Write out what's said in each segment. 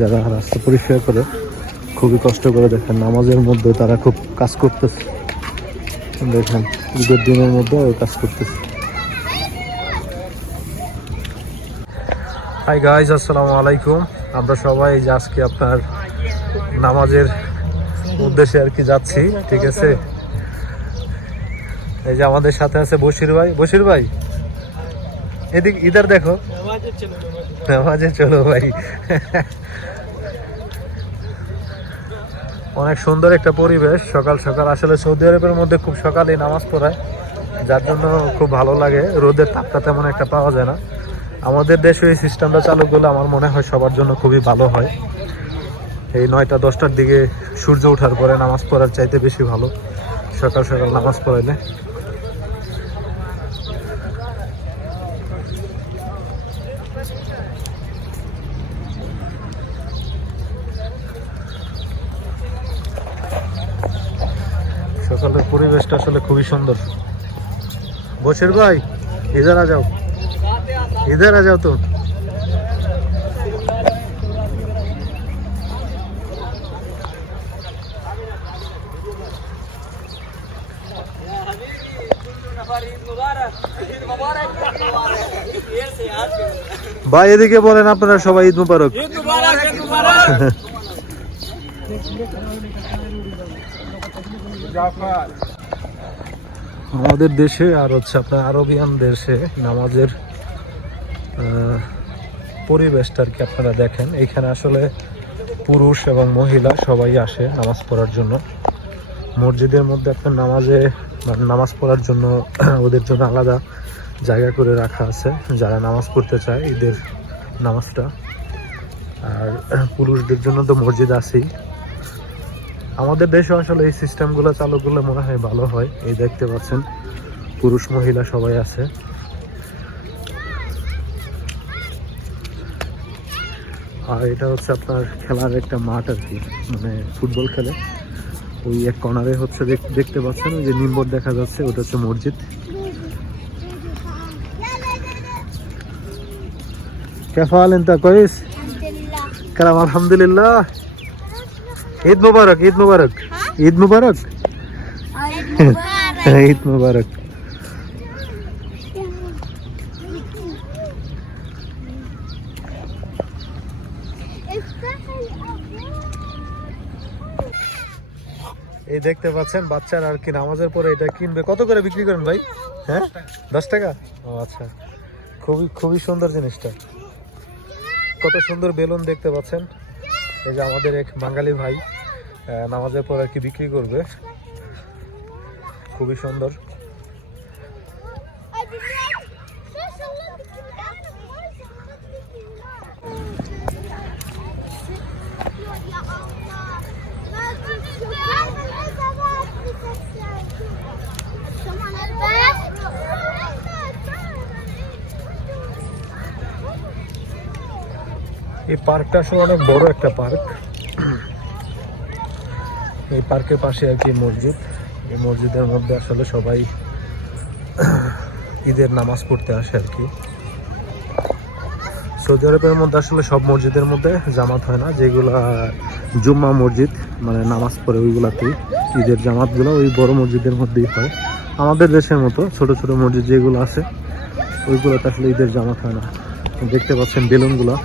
যারা রাস্তা পরিষ্কার করে খুবই কষ্ট করে, দেখেন নামাজের মধ্যে তারা খুব কাজ করতেছে। দেখেন ঈদের দিনের মধ্যে কাজ করতেছে। হাই গাইজ, আসসালামু আলাইকুম। আমরা সবাই যে আজকে আপনার নামাজের উদ্দেশ্যে আর কি যাচ্ছি, ঠিক আছে। এই যে আমাদের সাথে আছে বশির ভাই। বশির ভাই এদিক ইধার দেখো, নামাজে চলো ভাই। অনেক সুন্দর একটা পরিবেশ, সকাল সকাল। আসলে সৌদি আরবের মধ্যে খুব সকালেই নামাজ পড়ায়, যার জন্য খুব ভালো লাগে। রোদের তাপটা তেমন একটা পাওয়া যায় না। আমাদের দেশে এই সিস্টেমটা চালু করলে আমার মনে হয় সবার জন্য খুবই ভালো হয়। এই 9টা-10টার দিকে সূর্য ওঠার পরে নামাজ পড়ার চাইতে বেশি ভালো সকাল সকাল নামাজ পড়াইলে। সকালের পরিবেশটা আসলে খুবই সুন্দর। বশির ভাই ইধার আ যাও, ইধার আ যাও তো। ভাই এদিকে বলেন আপনারা সবাই ঈদ মুবারক। আমাদের দেশে আর হচ্ছে আপনার আরবিয়ান দেশে নামাজের পরিবেশটা আর কি আপনারা দেখেন। এইখানে আসলে পুরুষ এবং মহিলা সবাই আসে নামাজ পড়ার জন্য। মসজিদের মধ্যে আপনার নামাজ পড়ার জন্য ওদের জন্য আলাদা জায়গা করে রাখা আছে, যারা নামাজ পড়তে চায় ঈদের নামাজটা। আর পুরুষদের জন্য তো মসজিদ আছেই। আমাদের দেশে আসলে এই সিস্টেমগুলো চালু করলে মনে হয় ভালো হয়। এই দেখতে পাচ্ছেন পুরুষ মহিলা সবাই আছে। আর এটা হচ্ছে আপনার খেলার একটা মাঠ আর কি, মানে ফুটবল খেলে। ওই এক কর্নারে হচ্ছে দেখতে পাচ্ছেন ওই যে নিম্বর দেখা যাচ্ছে, ওটা হচ্ছে মসজিদ। কেফা হাল এন্তা কইস? কালাম আলহামদুলিল্লাহ। ঈদ মুবারক, ঈদ মুবারক, ঈদ মুবারক, ঈদ মুবারক। এই দেখতে পাচ্ছেন বাচ্চারা আর কি নামাজের পরে এটা কিনবে। কত করে বিক্রি করেন ভাই? হ্যাঁ 10 টাকা। ও আচ্ছা, খুবই সুন্দর জিনিসটা। কত সুন্দর বেলুন দেখতে পাচ্ছেন। এই যে আমাদের এক বাঙালি ভাই নামাজের পর আর কি বিক্রি করবে, খুবই সুন্দর। এই পার্কটা আসলে অনেক বড় একটা পার্ক। এই পার্কের পাশে আর কি মসজিদ। এই মসজিদের মধ্যে আসলে সবাই ঈদের নামাজ পড়তে আসে আর কি। সৌদি আরবের মধ্যে আসলে সব মসজিদের মধ্যে জামাত হয় না, যেগুলা জুম্মা মসজিদ মানে নামাজ পড়ে ওইগুলাতেই ঈদের জামাতগুলো ওই বড় মসজিদের মধ্যেই হয়। আমাদের দেশের মতো ছোট ছোট মসজিদ যেগুলো আছে ওইগুলোতে আসলে ঈদের জামাত হয় না। দেখতে পাচ্ছেন বেলুনগুলো,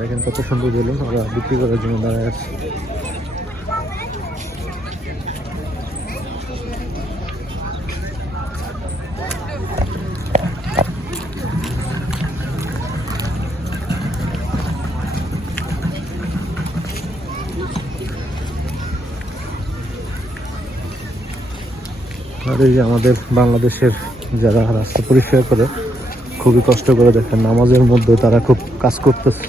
দেখেন কত সুন্দর বেলুন। ওরা বিক্রি করার জন্য দাঁড়ায় আছে। আর এই যে আমাদের বাংলাদেশের যারা রাস্তা পরিষ্কার করে খুবই কষ্ট করে, দেখেন নামাজের মধ্যে তারা খুব কাজ করতেছে।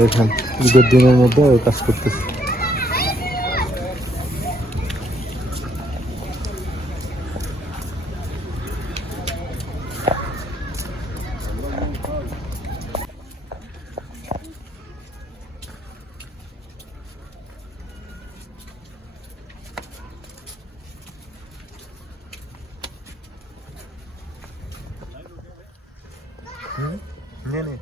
দেখেন ঈদের দিনের মধ্যে কাজ করতেছে। হুম নে নে